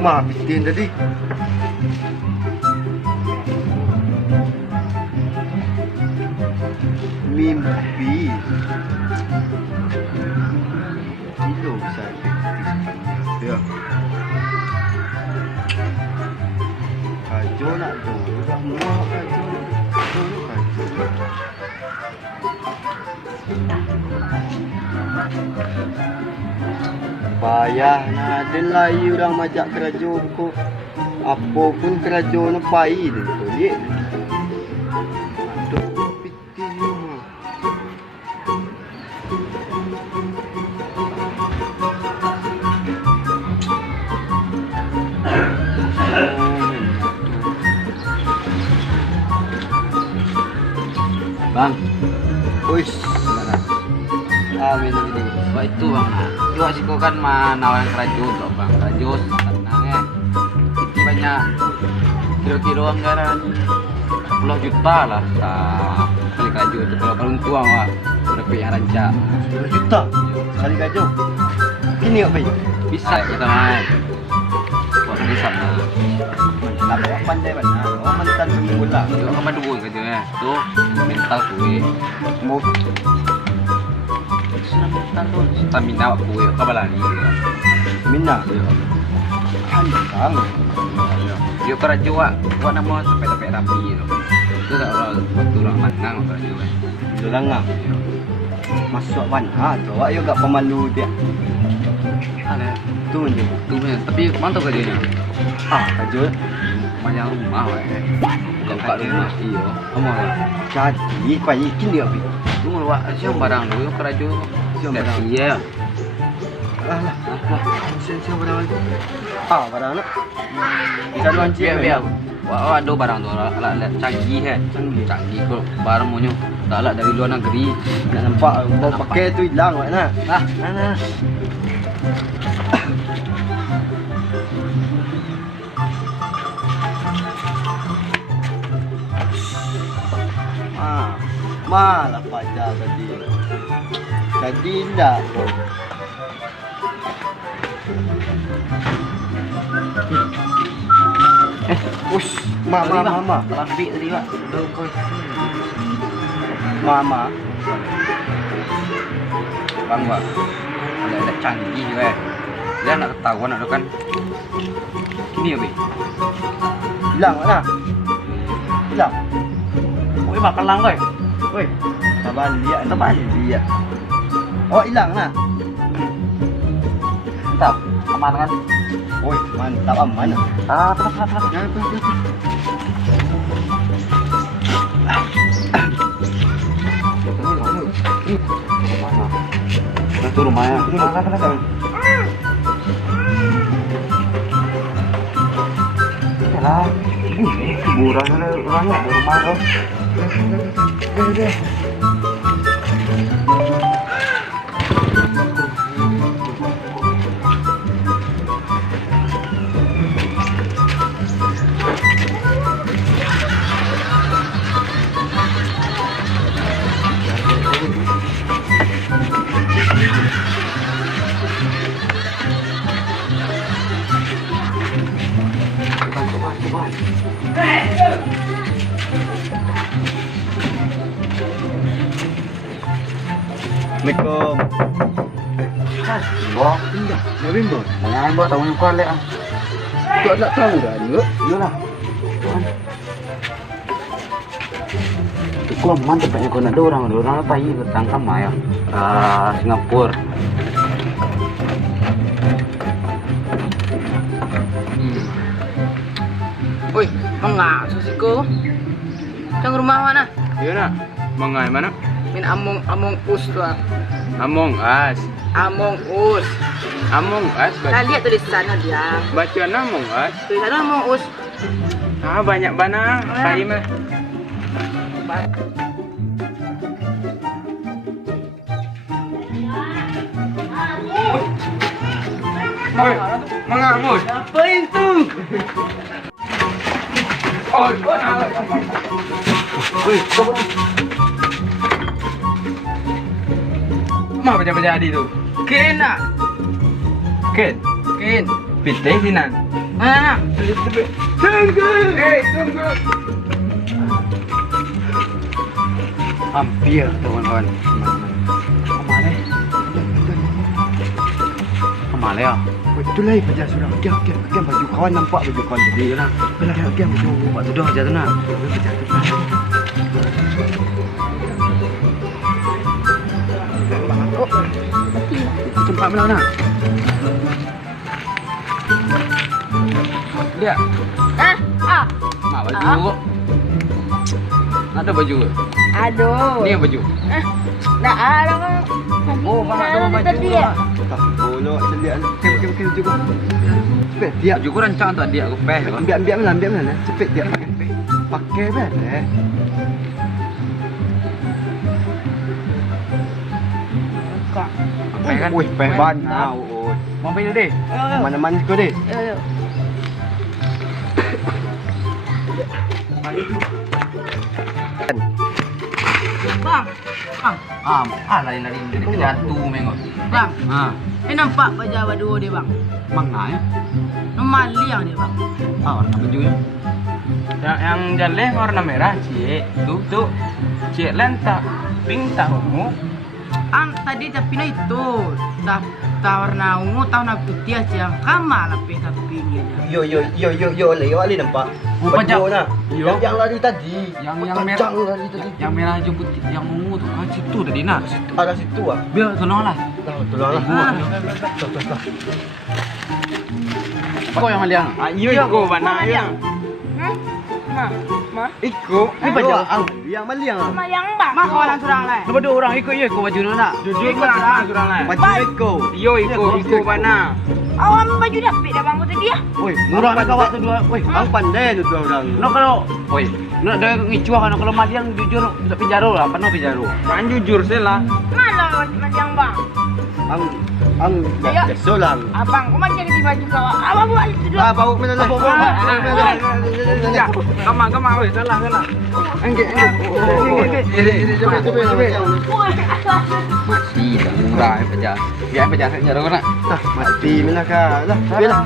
Mah, bikin tadi. Mimpi. Kilo saya. Ya. Kajo nak tu. Dah muak kajo. Kajo. Payah nak ada lagi orang majak kerajo kok. Apa pun kerajo nak pai dia tu. Dia. Aduh, piti ni. Bang, Uish. Amin ini. wah itu bang. Juga sih kau kan nawarin kerajo untuk bang. Kerajo tenang ya. Itu banyak kilo-kilo anggaran 10 juta lah. Kali kerajo itu kalau beruntung wah. Udah punya rancak. 10 juta sekali kajo. Gini apa ya? Bisa kita main. Buat bisa lah. Nak pandai banyak. Oh mantan semula. Juga kapan dulu kerjanya. Tuh mental kue. Mau Mental tuh stamina kue. Kapan lagi? mina. Hancang. Dia kerajo wak. Wak nama sampai rapi loh. Itu tak waktu orang mangang kerajo. Dulangang. Masuk mana? Coba yo gak pemalu dia. Ada. Tu je. Tuh men. Tapi mantap kerjanya. Ah, kajo. Banyak rumah weh. Buka rumah. Iya. Kamu lah. Jadi pai kini apa? Lu ngeluak siang barang lu kerajo. Siang barang. Iya. Alah, siapa barang lagi? Ah, barang nak. Bisa luan Biar biar. Wah, ada barang tu lah canggih kan. Canggih kau barang monyo. Tak lah dari luar negeri. Nak nampak mau pakai tu hilang wak nak. Ah, Mana? Ah, malah pacar tadi. Tadi tak. Ush, mama. Lebih tadi pak. Mama. Bang pak. Ada canggih weh. Dia nak ketahuan ada kan. Kini apa? Hilang mana? Hilang. Oi bakal lang weh. Woi, tabalik dia. Oh, hilang nah. Mantap. Aman kan? Woi, mantap aman. Ah, terus. Ya, betul. Itu rumahnya. Kenapa? Yalah. Kuburan orangnya di rumah tuh. Assalamualaikum. Wah, Mau bimbang? jangan buat tahu kau lek ah. Kau tak tahu dah juga. Iyalah. Kau mantap banyak kau nak ada orang apa ini bertangkap ya. Singapura. Woi, mengak susiko. Cang rumah mana? Iya nak, mengai mana? Min among us tu. Among Us. Among us. Among Us. Kita lihat tulisannya dia. Bacaan Among Us. Tulisannya among us. Ah banyak bana. Saya mah. Woi, mengamus. Apa itu? Oh, Woi, mah baca-baca di tu. Kena. Ken, Ken. pitih sinan. Nah, tunggu. Tunggu. Hampir kawan-kawan. Kemana? Kemana ya? Betul lah Pak Jas sudah. Kiam baju kawan nampak baju kawan tadi lah. Kiam baju Pak tu dah aja tu nak. Tempat mana nak? Dia. Mak baju. Ada baju. Aduh. Ni baju. Dah ada kan. Oh, mak ada baju. tak boleh celik. Kiam juga. Cepet dia. Baju kau rancang tu adik aku peh. Ambil mana. Cepet dia pakai betul. Peh kan? Wih, peh ban. Mau pergi deh. Mana-mana kau deh. Bang. Lari-lari dari jatuh mengok. Bang. Ha, Nampak baju dua dia bang. mana ya? Normal liang dia bang. Warna bajunya. Yang jalan warna merah, cik. Tuh. Cik lentak, pink tak ungu. Tadi tapi na itu. Warna ungu, warna putih aja. Kama lah tapi ini aja. Yo, lewat nampak. Pajak. Nak. Yo. Yang lari tadi. Yang Kencang merah. lari tadi. Yang merah hijau putih, yang ungu tu kan situ tadi nak. Arah situ ah. Biar tolong lah. Tolong lah. Kau yang maliang. Iyo iko bana ya. Ma. Iko. Ini baju yang maliang. Ma yang bang. Ma kawan surang lah. Lepas tu orang ikut je kau baju ni nak. Jujur kau nak surang lah. Baju Eko. Iyo iko bana. Awak baju dapet dah bang kau tadi ya. Oi, Murah nak kawat tu dua. Woi, Ang pandai tu dua orang. nak kalau, woi, nak dah ngicuah kan kalau maliang jujur tak pijaro lah, penuh pijaro. Kan jujur sila. Mana yang bang? Ang kesolang. Abang, kau macam di baju kau. Abang buat itu dulu. Bau mana lah. Ya, kama, weh, salah. Angge. Coba. Masih dah murah pejak. Biar pejak saja orang nak. Mati mana kah? Lah, biarlah.